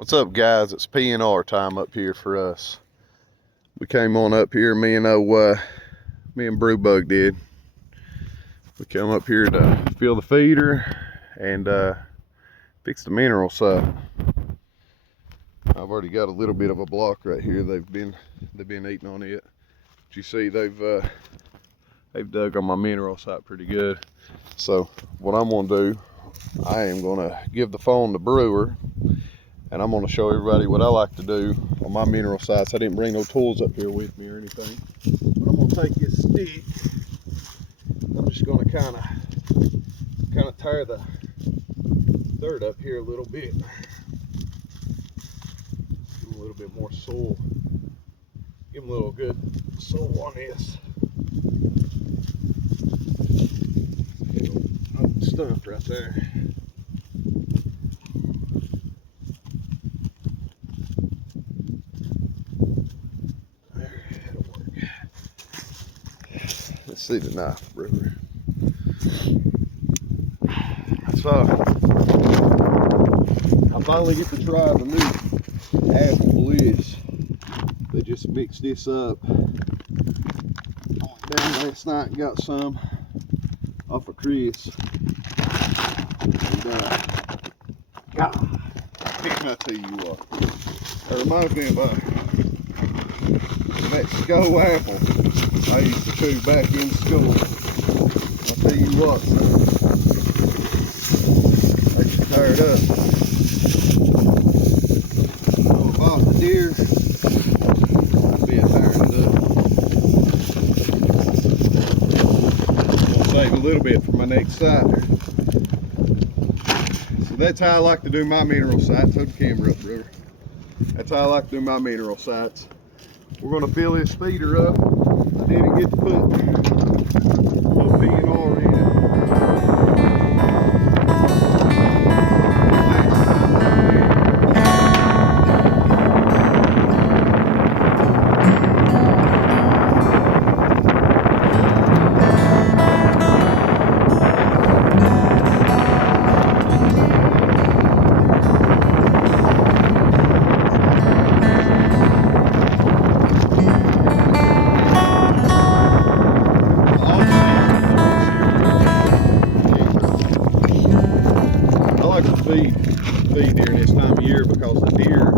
What's up, guys? It's PNR time up here for us. We came on up here, me and Brewbug did. We come up here to fill the feeder and fix the mineral site. I've already got a little bit of a block right here. They've been eating on it. But you see, they've dug on my mineral site pretty good. So what I'm gonna do, I am gonna give the phone to Brewer, and I'm going to show everybody what I like to do on my mineral sites. I didn't bring no tools up here with me or anything. But I'm going to take this stick. I'm just going to kind of tear the dirt up here a little bit. Give them a little bit more soil. Give them a little good soil on this. Old stump right there. Let's see the knife, Brewer. So I finally get to try the new Apple Bliss. They just mixed this up. Down last night and got some off of Chris. And God, I tell you what, it reminds me of that Sko apple I used to chew back in school. I'll tell you what, son, I get tired up. Oh, about the deer, I'd be tired up. I'll save a little bit for my next site. So that's how I like to do my mineral sites. Hold the camera up, brother. That's how I like to do my mineral sites. We're going to fill this feeder up. I didn't get to put PNR in it. Feed during this time of year because the deer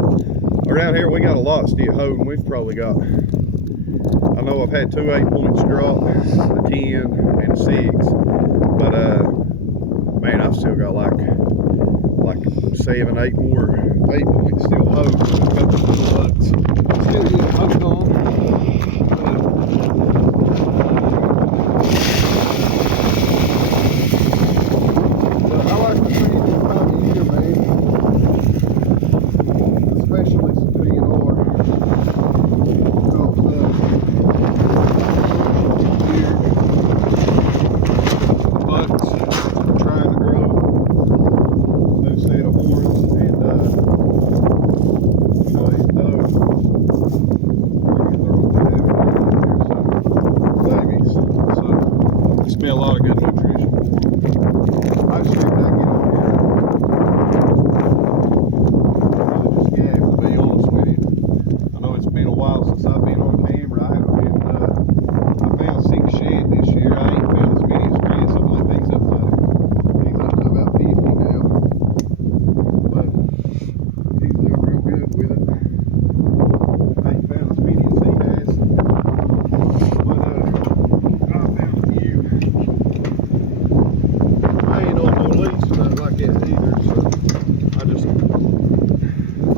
around here, we got a lot still holding. We've probably got, I know I've had 2 8-points drop, a 10 and a 6, but man, I've still got like 7 8 more 8-points still holding. A couple of bucks still getting hooked on. Be a lot of good nutrition. I just think I get on here. Really just gagged, to be honest with you. I know it's been a while since I've been on camera. I haven't been, I found 6 shad this year. I ain't found as many as Chris. I believe he's up to about 50 now. But he's doing real good with it. I ain't found as many as he has. But I found a few. I ain't on no lease or nothing like that either, so I just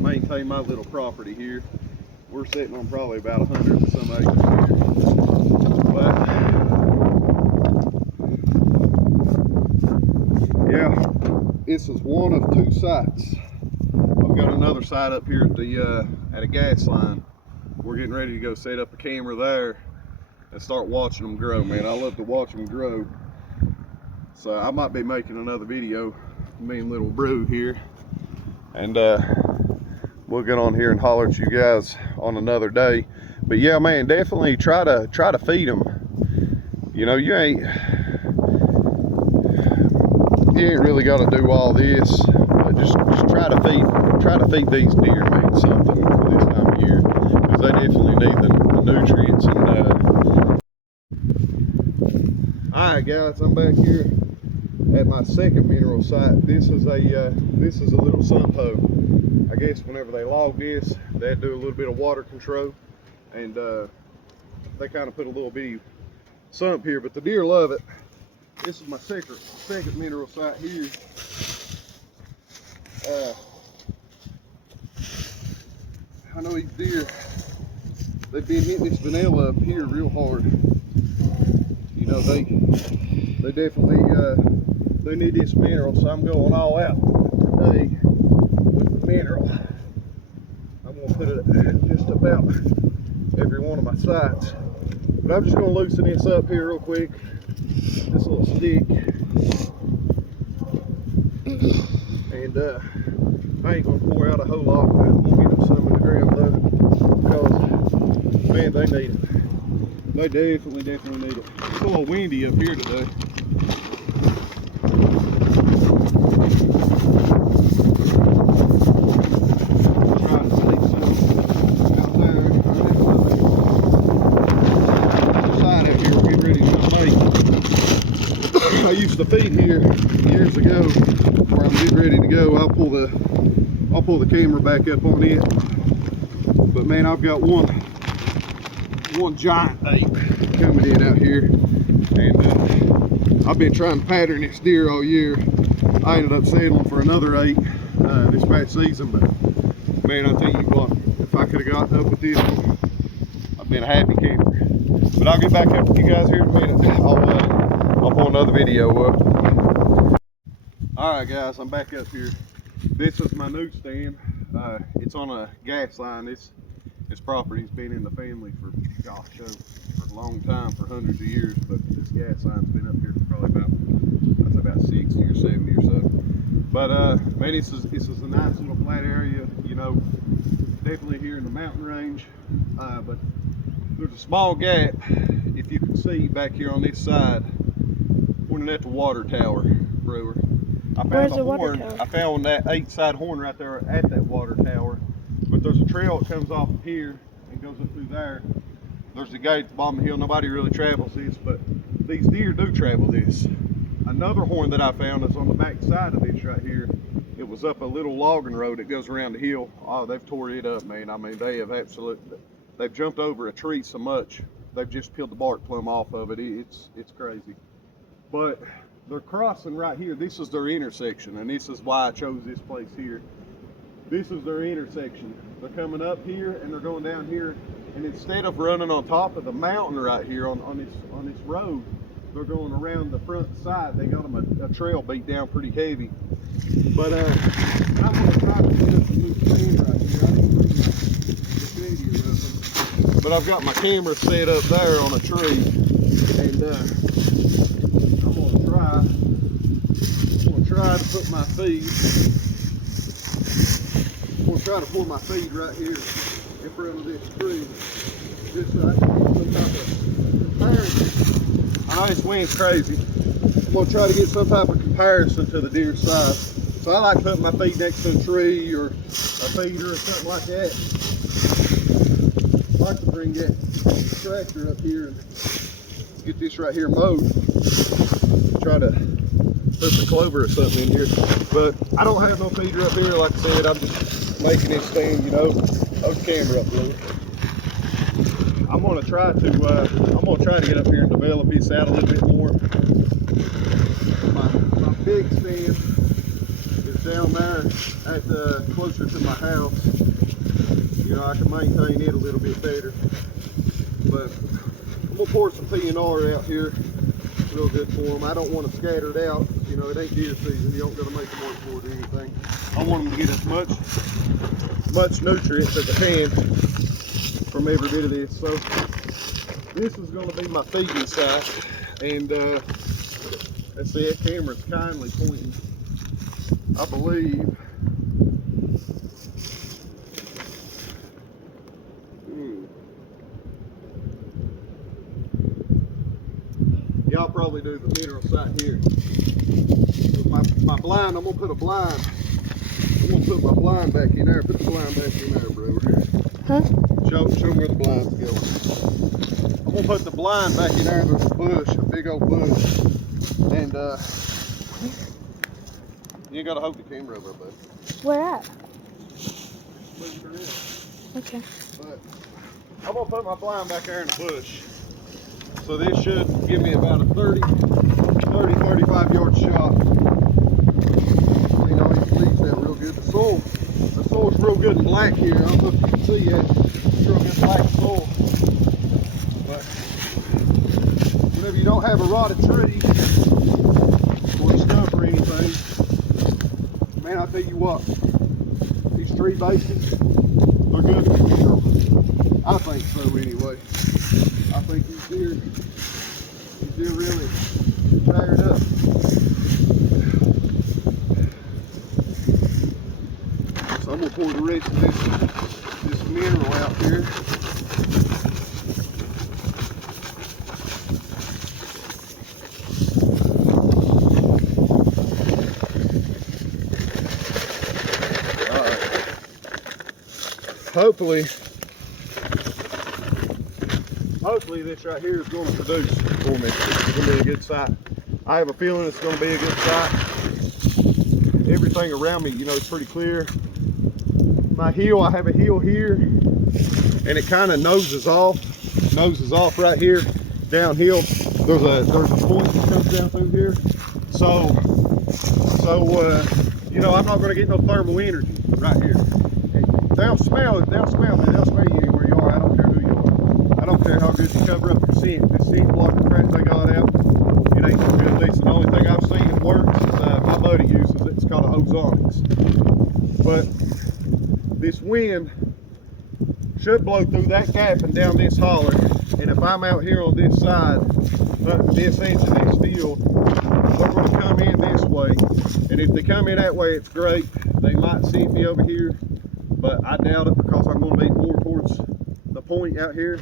maintain my little property here. We're sitting on probably about 100 and some acres here. But yeah, this is one of 2 sites. I've got another site up here at a gas line. We're getting ready to go set up a camera there and start watching them grow, man. I love to watch them grow. So I might be making another video, me and little Brew here, and we'll get on here and holler at you guys on another day. But yeah, man, definitely try to feed them. You know, you ain't really got to do all this. Just try to feed try to feed these deer, man, something for this time of year, because they definitely need the nutrients. And all right, guys, I'm back here at my second mineral site. This is a little sump hole. I guess whenever they log this, they do a little bit of water control, and they kind of put a little bitty sump here, but the deer love it. This is my second mineral site here. I know these deer, they've been hitting this vanilla up here real hard. You know, they definitely they need this mineral, so I'm going all out today with the mineral. I'm gonna put it at just about every one of my sites. But I'm just gonna loosen this up here real quick. This little stick. And I ain't gonna pour out a whole lot. I'm gonna get them some in the ground though, because man, they need it. They definitely need it. It's a little windy up here today. I used to feed here years ago. Where I'm getting ready to go, I'll pull the camera back up on it. But man, I've got one giant ape coming in out here, and I've been trying to pattern this deer all year. I ended up settling for another 8 this past season, but man, I tell you what, if I could have gotten up with this one, I've been a happy camper. But I'll get back up with you guys here in a minute. I'll pull another video up. Alright guys, I'm back up here. This is my newt stand. It's on a gas line. This property's been in the family for, gosh, for a long time, for hundreds of years, but this gas line's been up here for probably about 60 or 70 or so. But man, this is a nice little flat area, you know, definitely here in the mountain range. But there's a small gap, if you can see back here on this side, pointing at the water tower, brewer. Where's the water tower? I found that 8-side horn right there at that water tower. But there's a trail that comes off of here and goes up through there. There's a gate at the bottom of the hill. Nobody really travels this, but these deer do travel this. Another horn that I found is on the back side of this right here. It was up a little logging road that goes around the hill. Oh, they've tore it up, man. I mean, they've jumped over a tree so much, they've just peeled the bark plumb off of it. It's crazy. But they're crossing right here. This is their intersection, and this is why I chose this place here. This is their intersection. They're coming up here and they're going down here, and instead of running on top of the mountain right here on this road, they're going around the front side. They got them a trail beat down pretty heavy. But I'm gonna try to put up a new stand right here. I didn't bring the shady or nothing, but I've got my camera set up there on a tree, and I'm gonna try to put my feed. I'm gonna try to pull my feed right here in front of this tree, just so I can get some type of comparison. I know this wind's crazy. I'm gonna try to get some type of comparison to the deer size. So I like putting my feed next to a tree or a feeder or something like that. I like to bring that tractor up here and get this right here mowed. Try to put some clover or something in here. But I don't have no feeder up here. Like I said, I'm just making this stand, you know. Hold the camera up a little. I'm gonna try to get up here and develop this out a little bit more. My big stand is down there at closer to my house. You know, I can maintain it a little bit better. But I'm gonna pour some PNR out here, real good for them. I don't want to scatter it out. You know, it ain't deer season. You don't gotta make them work for it or anything. I want them to get as much nutrients as I can from every bit of this. So this is going to be my feeding site, and let's see, that camera's kindly pointing, I believe. Y'all probably do the mineral site here. With my blind, I'm gonna put a blind I'm gonna put my blind back in there. Put the blind back in there, bro. Huh? Show where the blind's going. I'm gonna put the blind back in there. There's a bush, a big old bush. And you ain't gotta hold the camera over, bud. Where at? Move her in. Okay. But I'm gonna put my blind back there in the bush. So this should give me about a 35 yard shot. You know, it leaves that real good. The soil's real good and black here. I don't know if you can see it. It's real good black soil. But whenever you don't have a rotted tree or stump or anything, man, I'll tell you what, these tree bases, they're good for mineral. I think so anyway. I think these deer really tired up. So I'm gonna pour the rest of this mineral out here. Hopefully this right here is going to produce for me. It's going to be a good site. I have a feeling it's going to be a good site. Everything around me, you know, it's pretty clear. My hill, I have a hill here, and it kind of noses off right here downhill. There's a point that comes down through here. So you know, I'm not going to get no thermal energy right here. They'll smell it. They'll smell you anywhere you are. I don't care who you are. I don't care how good you cover up your scent. This scent blocker crap they got out, it ain't no good. It's the only thing I've seen that works is my buddy uses it. It's called a Ozonics. But this wind should blow through that gap and down this holler. And if I'm out here on this side, this edge of this field, they're going to come in this way. And if they come in that way, it's great. They might see me over here, but I doubt it because I'm going to be more towards the point out here.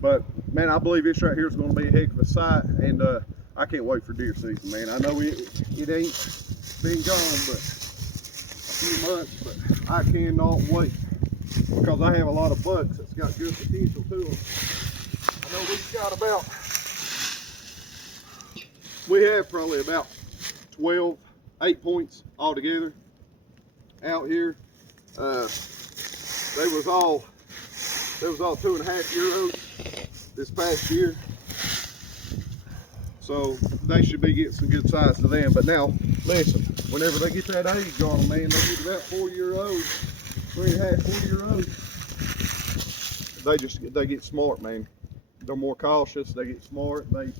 But man, I believe this right here is going to be a heck of a sight, and I can't wait for deer season, man. I know it ain't been gone but a few months, but I cannot wait because I have a lot of bucks that's got good potential to them. I know we have probably about 8 points altogether out here. They was all 2.5-year-olds this past year, so they should be getting some good size to them. But now, listen, whenever they get that age on them, man, they get about 4-year-olds, 3.5, 4-year-olds. They get smart, man. They're more cautious. They get smart. They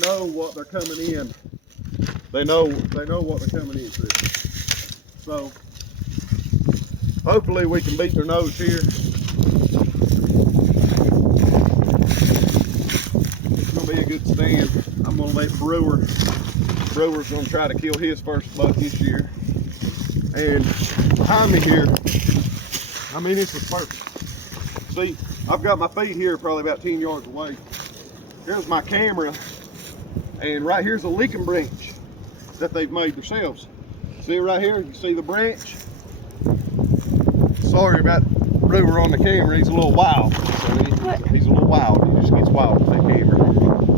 know what they're coming in. They know what they're coming into. So hopefully we can beat their nose here. It's gonna be a good stand. I'm gonna let Brewer's gonna try to kill his first buck this year. And behind me here, I mean, this is perfect. See, I've got my feet here probably about 10 yards away. Here's my camera, and right here's a licking branch that they've made themselves. See it right here? You see the branch? Sorry about Brewer on the camera.'s a little wild. He's a little wild. He just gets wild with that camera.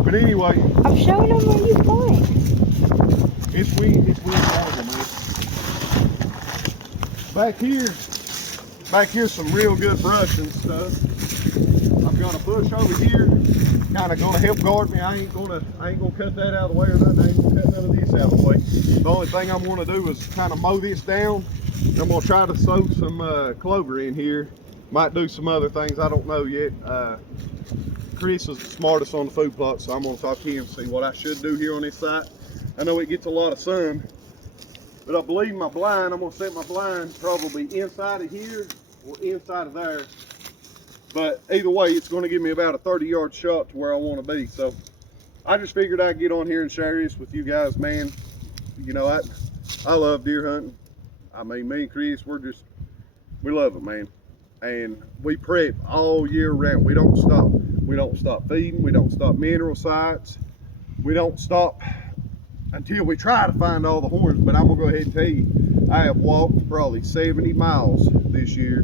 But anyway, I'm showing them where you're going. It's wind horrible, man. Back here's some real good brush and stuff. I've got a bush over here, kind of gonna help guard me. I ain't gonna cut that out of the way or nothing. I ain't gonna cut none of this out of the way. The only thing I'm gonna do is kind of mow this down. I'm gonna try to sow some clover in here. Might do some other things, I don't know yet. Chris is the smartest on the food plot, so I'm gonna talk to him and see what I should do here on this site. I know it gets a lot of sun, but I believe my blind, I'm gonna set my blind probably inside of here or inside of there. But either way, it's gonna give me about a 30-yard shot to where I wanna be. So I just figured I'd get on here and share this with you guys, man. You know, I love deer hunting. I mean, me and Chris, we love it, man. And we prep all year round. We don't stop. We don't stop feeding. We don't stop mineral sites. We don't stop until we try to find all the horns. But I'm gonna go ahead and tell you, I have walked probably 70 miles this year,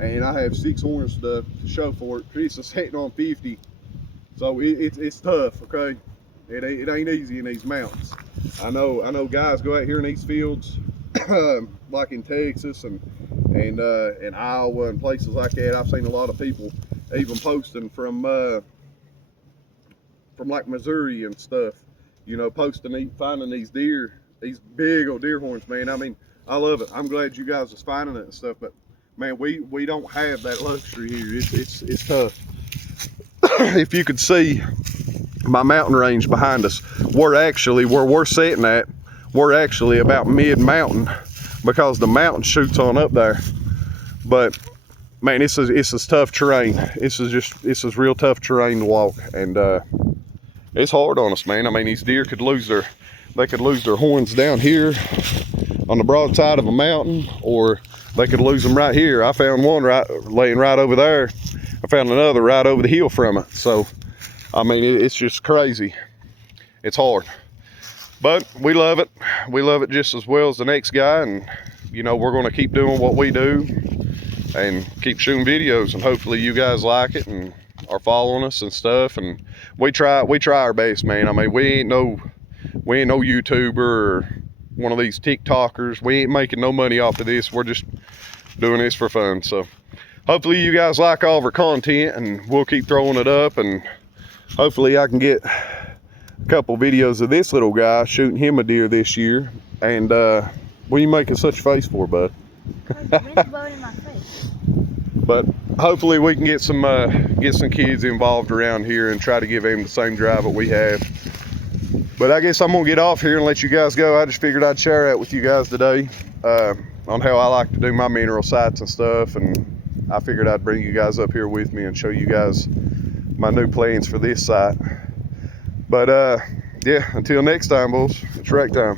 and I have 6 horns to show for it. Chris is sitting on 50, so it's tough. Okay, it ain't easy in these mountains. I know guys go out here in these fields, like in Texas and Iowa and places like that. I've seen a lot of people even posting from like Missouri and stuff, you know, finding these deer, these big old deer horns, man. I mean, I love it. I'm glad you guys is finding it and stuff, but man, we don't have that luxury here. It's tough. If you could see my mountain range behind us, where we're sitting at, we're actually about mid-mountain because the mountain shoots on up there. But man, this is tough terrain. This is real tough terrain to walk, and it's hard on us, man. I mean, these deer could lose their horns down here on the broad side of a mountain, or they could lose them right here. I found one laying right over there. I found another right over the hill from it. So, I mean, it's just crazy. It's hard, but we love it. We love it just as well as the next guy, and you know, we're going to keep doing what we do and keep shooting videos, and hopefully you guys like it and are following us and stuff. And we try our best, man. I mean, we ain't no YouTuber or one of these TikTokers. We ain't making no money off of this. We're just doing this for fun. So hopefully you guys like all of our content, and we'll keep throwing it up, and hopefully I can get a couple videos of this little guy shooting him a deer this year. And what are you making such a face for, bud? The wind's blowing in my face. But hopefully we can get some kids involved around here and try to give them the same drive that we have. But I guess I'm gonna get off here and let you guys go. I just figured I'd share that with you guys today on how I like to do my mineral sites and stuff, and I figured I'd bring you guys up here with me and show you guys my new plans for this site. But yeah, until next time, bulls, it's wreck time.